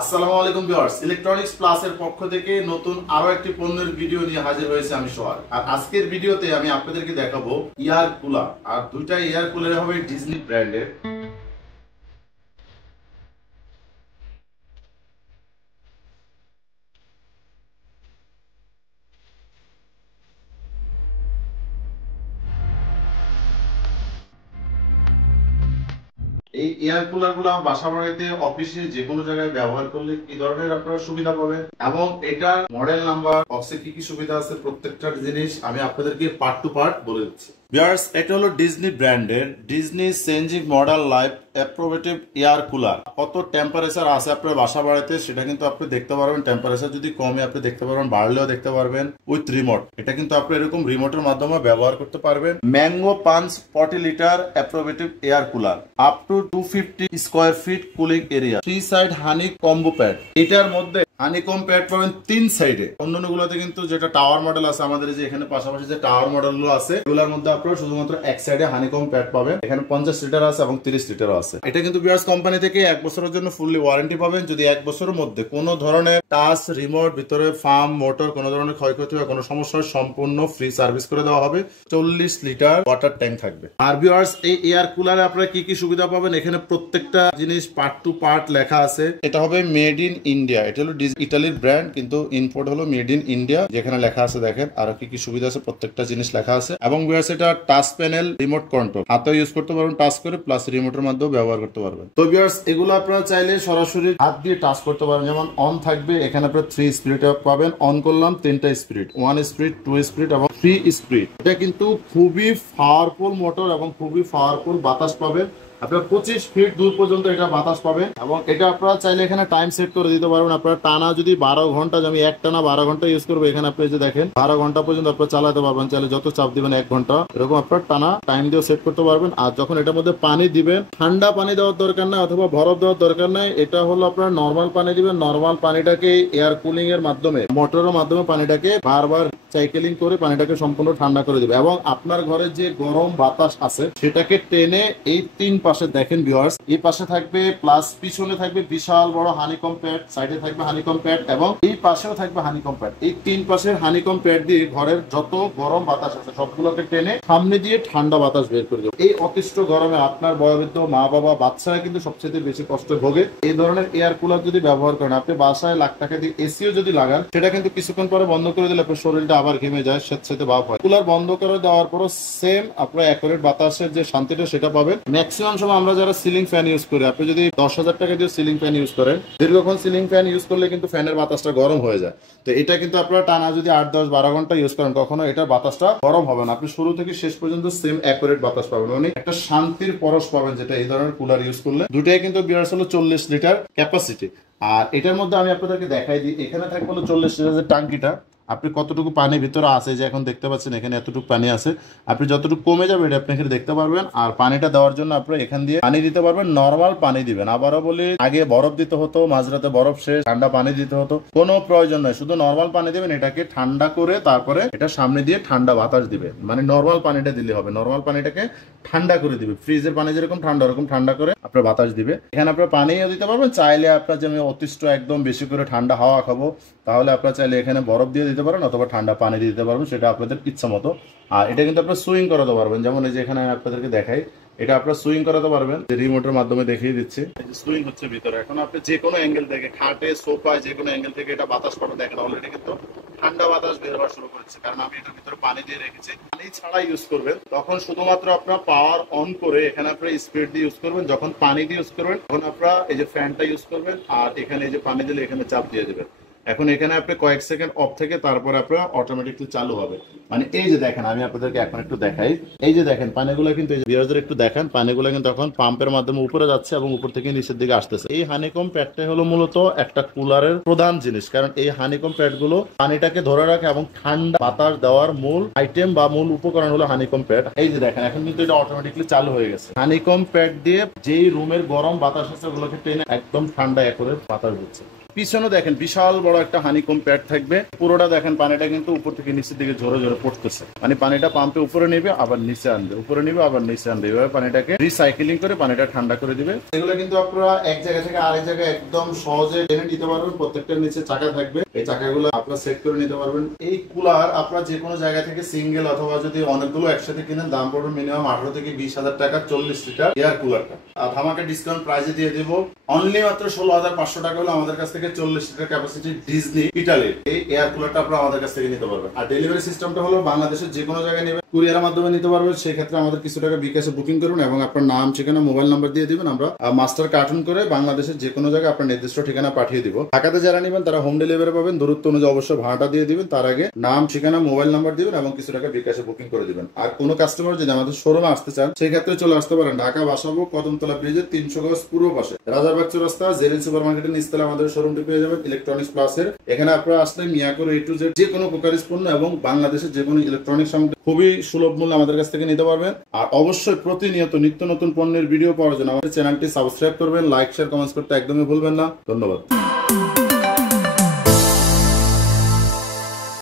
আসসালামু আলাইকুম viewers, electronics plus এর পক্ষ থেকে নতুন আরো একটি পণ্যের ভিডিও নিয়ে হাজির হয়েছে আমি সোহাগ। আর আজকের ভিডিওতে আমি আপনাদেরকে দেখাবো এয়ার কুলার। আর দুইটা এয়ার কুলার হবে ডিজনি ব্র্যান্ডের। এই এয়ার কুলার গুলো বাসা বাড়িতে অফিসে যে কোনো জায়গায় ব্যবহার করলে কি ধরনের আপনারা সুবিধা পাবেন এবং এটার মডেল নাম্বার বক্সে কি কি সুবিধা আছে প্রত্যেকটা জিনিস আমি আপনাদেরকে পার্ট টু পার্ট বলে দিচ্ছি। ভিউয়ার্স, এটা হলো ডিজনি ব্র্যান্ডের Disney changing model life evaporative air cooler. কত টেম্পারেচার আছে আপনার বাসা বাড়িতে সেটা কিন্তু আপনি দেখতে পারবেন। টেম্পারেচার যদি কমে আপনি দেখতে পারবেন, বাড়লেও দেখতে পারবেন উইথ রিমোট। এটা কিন্তু আপনি এরকম রিমোটের মাধ্যমে ব্যবহার করতে পারবেন। Mango punch 40 litre evaporative air cooler, up to 250 square feet cooling area, 3 side honeycomb pad. এটার মধ্যে হানিকম প্যাড পাবেন 3 সাইডে। অন্যান্য গুলোতে কিন্তু যেটা টাওয়ার মডেল আছে, আমাদের যে এখানে পাশাপাশি যে টাওয়ার মডেল গুলো আছে এগুলোর মধ্যে আপনারা শুধুমাত্র এক সাইডে হানিকম প্যাড পাবেন। এখানে 50 লিটার আছে এবং 30 লিটার আছে। এটা কিন্তু বিয়ার্স কোম্পানি থেকে 1 বছরের জন্য ফুললি ওয়ারেন্টি পাবেন। যদি 1 বছরের মধ্যে কোনো ধরনের টাচ, রিমোট, ভিতরে ফার্ম, মোটর কোনো ধরনের ক্ষয়ক্ষতি হয়, কোনো সমস্যার সম্পূর্ণ ফ্রি সার্ভিস করে দেওয়া হবে। 40 লিটার ওয়াটার ট্যাঙ্ক থাকবে। আর বিয়ার্স, এই এয়ার কুলারে আপনারা কি কি সুবিধা পাবেন এখানে প্রত্যেকটা জিনিস পার্ট টু পার্ট লেখা আছে। এটা হবে মেড ইন ইন্ডিয়া। এটা হলো ইতালির ব্র্যান্ড, কিন্তু ইম্পোর্ট হলো মেড ইন ইন্ডিয়া। যেখানে লেখা আছে দেখেন আর কি কি সুবিধা আছে প্রত্যেকটা জিনিস লেখা আছে। এবং বিয়ার্স, এটা টাচ প্যানেল, রিমোট কন্ট্রোল, হাতে ইউজ করতে পারবেন টাচ করে, প্লাস রিমোটের মাধ্যমে ব্যবহার করতে পারবেন। তো বিয়ার্স, এগুলো আপনারা চাইলে সরাসরি হাত দিয়ে টাচ করতে পারেন। যেমন অন থাকবে, এখানে আপনারা 3 স্পিড পাবেন। অন করলাম 3টা স্পিড, 1 স্পিড, 2 স্পিড এবং 3 স্পিড। এটা কিন্তু খুবই পাওয়ারফুল মোটর এবং খুবই পাওয়ারফুল বাতাস পাবেন। আপনারা 25 ফিট দূর পর্যন্ত এটা বাতাস পাবেন। এবং এটা আপনারা চাইলে এখানে টাইম সেট করে দিতে পারবেন। আপনারা টানা যদি 12 ঘন্টা, আমি এক টানা 12 ঘন্টা ইউজ করবো, এখানে আপনি যে দেখেন 12 ঘন্টা পর্যন্ত আপনারা চালাতে পারবেন। চাইলে যত চাপ দিবেন 1 ঘন্টা এরকম আপনারা টানা টাইম দিয়ে সেট করতে পারবেন। আর যখন এটার মধ্যে পানি দিবেন, ঠান্ডা পানি দেওয়ার দরকার নাই অথবা বরফ দেওয়ার দরকার নাই। এটা হলো আপনারা নর্মাল পানি দিবেন। নর্মাল পানিটাকে এয়ার কুলিং এর মাধ্যমে, মোটরের মাধ্যমে পানিটাকে বারবার সাইকেলিং করে পানিটাকে সম্পূর্ণ ঠান্ডা করে দিবে। এবং আপনার ঘরে যে গরম বাতাস আছে সেটাকে টেনে এই 3 পাশে দেখেন ভিউয়ার্স, এই পাশে থাকবে প্লাস পিছনে থাকবে বিশাল বড় হানিকম প্যাড, সাইডে থাকবে হানিকম প্যাড এবং এই পাশেও থাকবে হানিকম প্যাড। এই 3 পাশের হানিকম প্যাড দিয়ে ঘরের যত গরম বাতাস আছে সবগুলোকে টেনে সামনে দিয়ে ঠান্ডা বাতাস বের করে দেবে। এই অতিষ্ঠ গরমে আপনার বয়োবৃদ্ধ মা বাবা, বাচ্চারা কিন্তু সবচেয়ে বেশি কষ্ট ভোগে। এই ধরনের এয়ার কুলার যদি ব্যবহার করেন, আপনি বাসায় লাখ টাকা দিয়ে এসিও যদি লাগান, সেটা কিন্তু কিছুক্ষণ পরে বন্ধ করে দিলে আপনার শরীরটা আবার ঘেমে যায়, স্বেচ্ছাতে ভাব হয়। কুলার বন্ধ করে দেওয়ার পরও সেম আপনার অ্যাকুরেট বাতাসের যে শান্তিটা সেটা পাবেন। ম্যাক্সিমাম সময় আমরা যারা সিলিং ফ্যান ইউজ করি, আপনি যদি 10,000 টাকা দিয়ে সিলিং ফ্যান ইউজ করেন, দীর্ঘক্ষণ সিলিং ফ্যান ইউজ করলে কিন্তু ফ্যানের বাতাসটা গরম হয়ে যায়। তো এটা কিন্তু আপনারা টানা যদি 8, 10, 12 ঘন্টা ইউজ করেন, কখনো এটা বাতাসটা গরম হবে না। আপনি শুরু থেকে শেষ পর্যন্ত সেম অ্যাকুরেট বাতাস পাবেন, মানে একটা শান্তির পরশ পাবেন যেটা এই ধরনের কুলার ইউজ করলে। দুটাই কিন্তু বিয়ার্স হলো 40 লিটার ক্যাপাসিটি। আর এটার মধ্যে আমি আপনাদেরকে দেখাই দিই, এখানে থাকবে হলো 40 লিটারের টাঙ্কিটা। আপনি কতটুকু পানি ভিতরে আছে, যে এখন দেখতে পাচ্ছেন এখানে এতটুকু পানি আছে, আপনি যতটুকু কমে যাবে এটা আপনি এখানে দেখতে পারবেন। আর পানিটা দেওয়ার জন্য আপনি এখান দিয়ে পানি দিতে পারবেন, নর্মাল পানি দিবেন। আবারও বলি, আগে বরফ দিতে হতো, মাঝরাতে বরফ শেষ, ঠান্ডা পানি দিতে হতো, কোনো প্রয়োজন নয়। শুধু নর্মাল পানি দিবেন, এটাকে ঠান্ডা করে তারপরে এটা সামনে দিয়ে ঠান্ডা বাতাস দিবে। মানে নর্মাল পানিটা দিলে হবে, নর্মাল পানিটাকে ঠান্ডা করে দিবে। ফ্রিজের পানি যেরকম ঠান্ডা, ওরকম ঠান্ডা করে আপনার বাতাস দিবে। এখানে আপনার পানিও দিতে পারবেন। চাইলে আপনার যে আমি অতিষ্ঠ একদম বেশি করে ঠান্ডা হাওয়া খাবো, তাহলে আপনার চাইলে এখানে বরফ দিয়ে দিতে পারেন অথবা ঠান্ডা পানি দিতে পারবেন, সেটা আপনাদের ইচ্ছা মতো। আর এটা কিন্তু আপনার সুইং করাতে পারবেন। যেমন এই যে এখানে আপনাদেরকে দেখাই, এটা আপনার সুইং করাতে পারবেন, যে রিমোটের মাধ্যমে দেখিয়ে দিচ্ছে। সুইং হচ্ছে ভিতরে। এখন আপনি যে কোনো অ্যাঙ্গেল থেকে, খাটে, সোফায়, যে কোনো অ্যাঙ্গেল থেকে এটা বাতাস পাবে। দেখেন অলরেডি কিন্তু ঠান্ডা বাতাস বের হওয়া শুরু করেছে, কারণ আমি এটার ভিতরে পানি দিয়ে রেখেছি। পানি ছাড়া ইউজ করবেন তখন শুধুমাত্র আপনার পাওয়ার অন করে এখানে আপনার স্পিড দিয়ে ইউজ করবেন। যখন পানি দিয়ে ইউজ করবেন তখন আপনার এই যে ফ্যানটা ইউজ করবেন, আর এখানে এই যে পানি দিলে এখানে চাপ দিয়ে দেবেন। এখন এখানে আপনি কয়েক সেকেন্ড অফ থেকে তারপরে আপনার অটোমেটিকলি চালু হবে। মানে এই যে দেখেন, আমি আপনাদেরকে এখন একটু দেখাই। এই যে দেখেন পানিগুলো কিন্তু, এই যে বিয়ারদের একটু দেখেন, পানিগুলো কিন্তু এখন পাম্পের মাধ্যমে উপরে যাচ্ছে এবং উপর থেকে নিচের দিকে আসতেছে। এই হানিকম প্যাডটা হলো মূলত একটা কুলারের প্রধান জিনিস, কারণ এই হানিকম প্যাড গুলো পানিটাকে ধরে রাখে এবং ঠান্ডা বাতাস দেওয়ার মূল আইটেম বা মূল উপকরণ হলো হানিকম প্যাড। এই যে দেখেন এখন কিন্তু এটা অটোমেটিকলি চালু হয়ে গেছে। হানিকম প্যাড দিয়ে যেই রুমের গরম বাতাস আছে ওগুলোকে টেনে একদম ঠান্ডা করে বাতাস দিচ্ছে। পিছনে দেখেন বিশাল বড় একটা হানিকম প্যাড থাকবে, পুরোটা দেখেন পানিটা কিন্তু উপর থেকে নিচের দিকে ঝরে ঝরে পড়তেছে, মানে পানিটা পাম্পে উপরে নেবে আবার নিচে আনবে, উপরে নেবে আবার নিচে আনবে, এভাবে পানিটাকে রিসাইকেলিং করে পানিটা ঠান্ডা করে দিবে। এগুলো কিন্তু আপনারা এক জায়গা থেকে আরেক জায়গায় একদম সহজে টেনে নিতে পারবেন। প্রত্যেকটার নিচে চাকা থাকবে, এই চাকাগুলো আপনারা সেট করে নিতে পারবেন। এই কুলার আপনারা যে কোনো জায়গা থেকে সিঙ্গেল অথবা যদি অনেকগুলো একসাথে কিনেন দাম পড়বে মিনিমাম 18 থেকে 20,000 টাকা 40 লিটার এয়ার কুলারটা। আর ধামাকা ডিসকাউন্ট প্রাইসে দিয়ে দেবো অনলি মাত্র 16,500 টাকা হলে আমাদের কাছ থেকে 40 লিটার ক্যাপাসিটি ডিজনি ইটালির এই এয়ার কুলারটা আপনারা আমাদের কাছ থেকে নিতে পারবেন। আর ডেলিভারি সিস্টেমটা হলো বাংলাদেশের যে কোনো জায়গায় নেবেন, কুরিয়ারের মাধ্যমে নিতে পারবেন। সেক্ষেত্রে আমাদের কিছু টাকা বিকাশে বুকিং করুন এবং আপনার নাম, ঠিকানা, মোবাইল নাম্বার দিয়ে দিবেন, আমরা মাস্টার কার্টুন করে বাংলাদেশের যে কোনো জায়গায় আপনার নির্দিষ্ট ঠিকানা পাঠিয়ে দিব। ঢাকাতে যারা নেবেন তারা হোম ডেলিভারি পাবেন, দূরত্ব অনুযায়ী অবশ্যই ভাড়াটা দিয়ে দিবেন। তার আগে নাম, ঠিকানা, মোবাইল নাম্বার দিবেন এবং কিছু টাকা বিকাশে বুকিং করে দিবেন। আর কোনো কাস্টমার যদি আমাদের শোরুমে আসতে চান সেই ক্ষেত্রে চলে আসতে পারেন ঢাকা বাসাবো কদমতলা ব্রিজের 300 গজ পূর্ব পাশে রাজারবাগ চৌরাস্তা জেরিন সুপার মার্কেটের নিচতলা আমাদের শোরুমটি পেয়ে যাবেন ইলেকট্রনিক্স প্লাসের। এখানে আপনারা আসলে মিয়াকোর A to Z যে কোনো কোকারিজ পণ্য এবং বাংলাদেশের যে কোনো ইলেকট্রনিক্স সামগ্রী খুবই সুলভ মূল্যে আমাদের কাছ থেকে নিতে পারবেন। আর অবশ্যই প্রতিনিয়ত নিত্য নতুন পণ্যের ভিডিও পাওয়ার জন্য আমাদের চ্যানেলটি সাবস্ক্রাইব করবেন, লাইক, শেয়ার, কমেন্টস করতে একদমই ভুলবেন না। ধন্যবাদ।